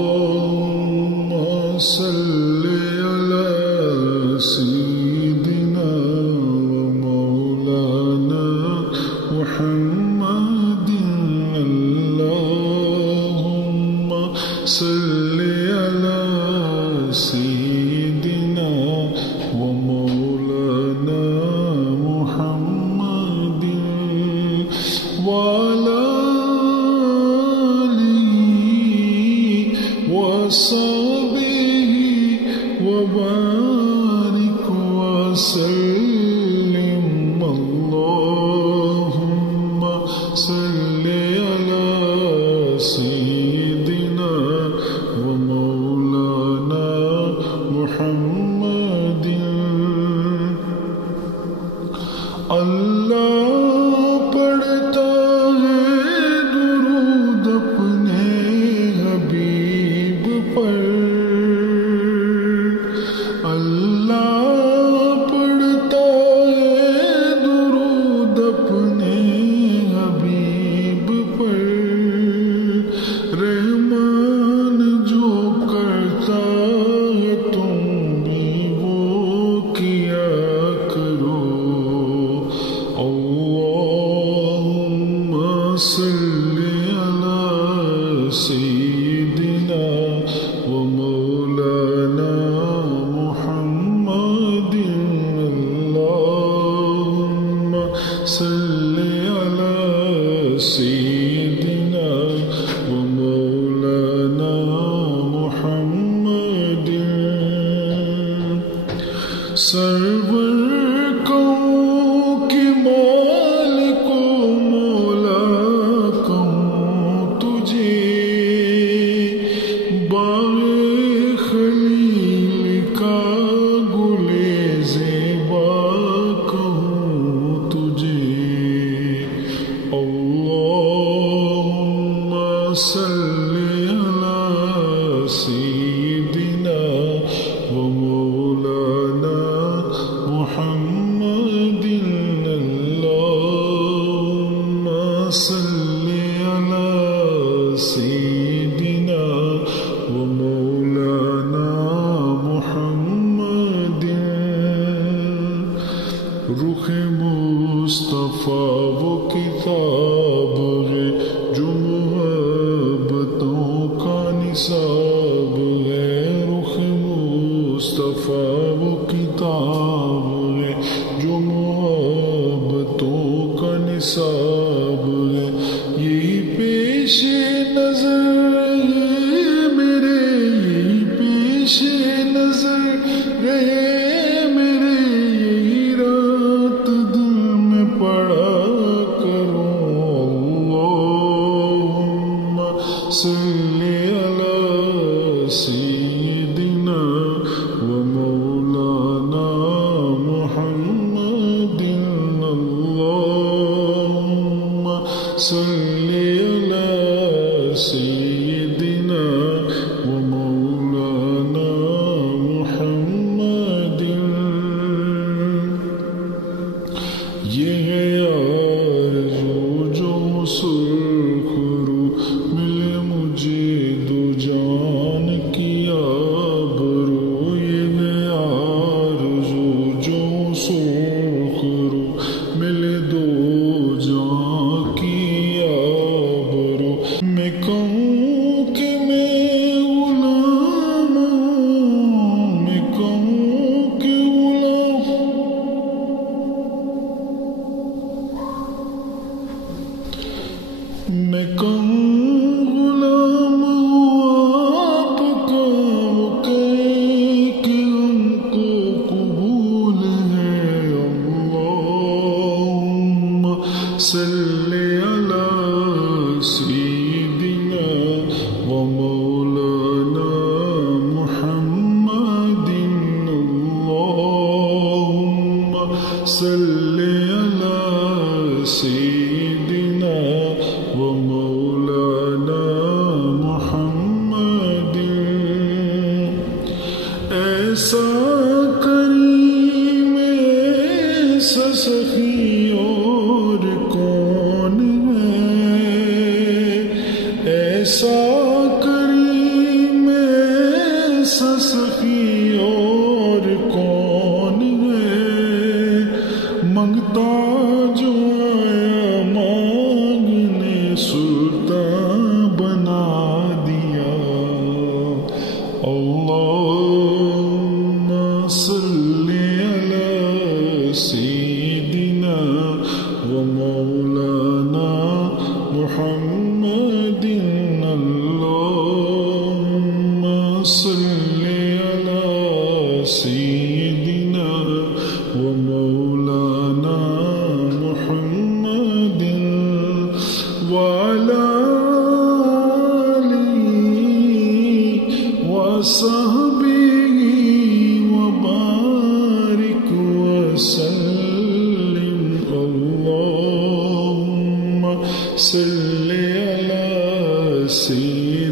اللهم صل على سيدنا ومولانا محمد اللهم صل على سيدنا ومولانا محمد وعلى وصحبه وبارك وسلم اللهم صل على سيدنا ومولانا محمد اللہ پڑھتا ہے درود اپنے حبیب پر اللہ پڑھتا ہے درود اپنے حبیب پر رحمان جو کرتا ہے تم بھی وہ کیا کرو اللہم صل علی سیدنا ومولانا محمد اللہم صل علی سیدنا ومولانا محمد سرور کہوں کہ مالک و مولا کہوں تجھے باغ خلیل کا گل زیبا کہوں تجھے اللہم صل علی سیدنا ومولانا محمد اللہم صل علی سیدنا ومولانا محمد رخ مصطفیٰ وہ کتاب ہے جو محبتوں کا نصاب ہے رخ مصطفیٰ وہ کتاب ہے جو محبتوں کا نصاب ہے یہی پیش نظر ہے میرے یہی پیش نظر رہے میرے یہی رات دل میں پڑا کروں اللہم صل علی سیدنا ومولانا محمد اللہم صل علی سیدنا ومولانا محمد یہ ہے آرزو جو سرخ رو ملے مجھے دو جان کی آبرو یہ ہے آرزو جو سرخ رو ملے دو جان کی آبرو میں کہوں کہ میں غلام ہوں میں کہوں کہ غلام میں کہوں غلام ہوں آپ کا وہ کہے کہ ہم کو قبول ہے اللہم صل علی سیدنا ومولانا محمد اللہم صل علی سیدنا ومولانا محمد ایسا کریم ایسا سخی اور کون ہے ایسا وصحبه وبارك وسلم اللهم صل على سيدنا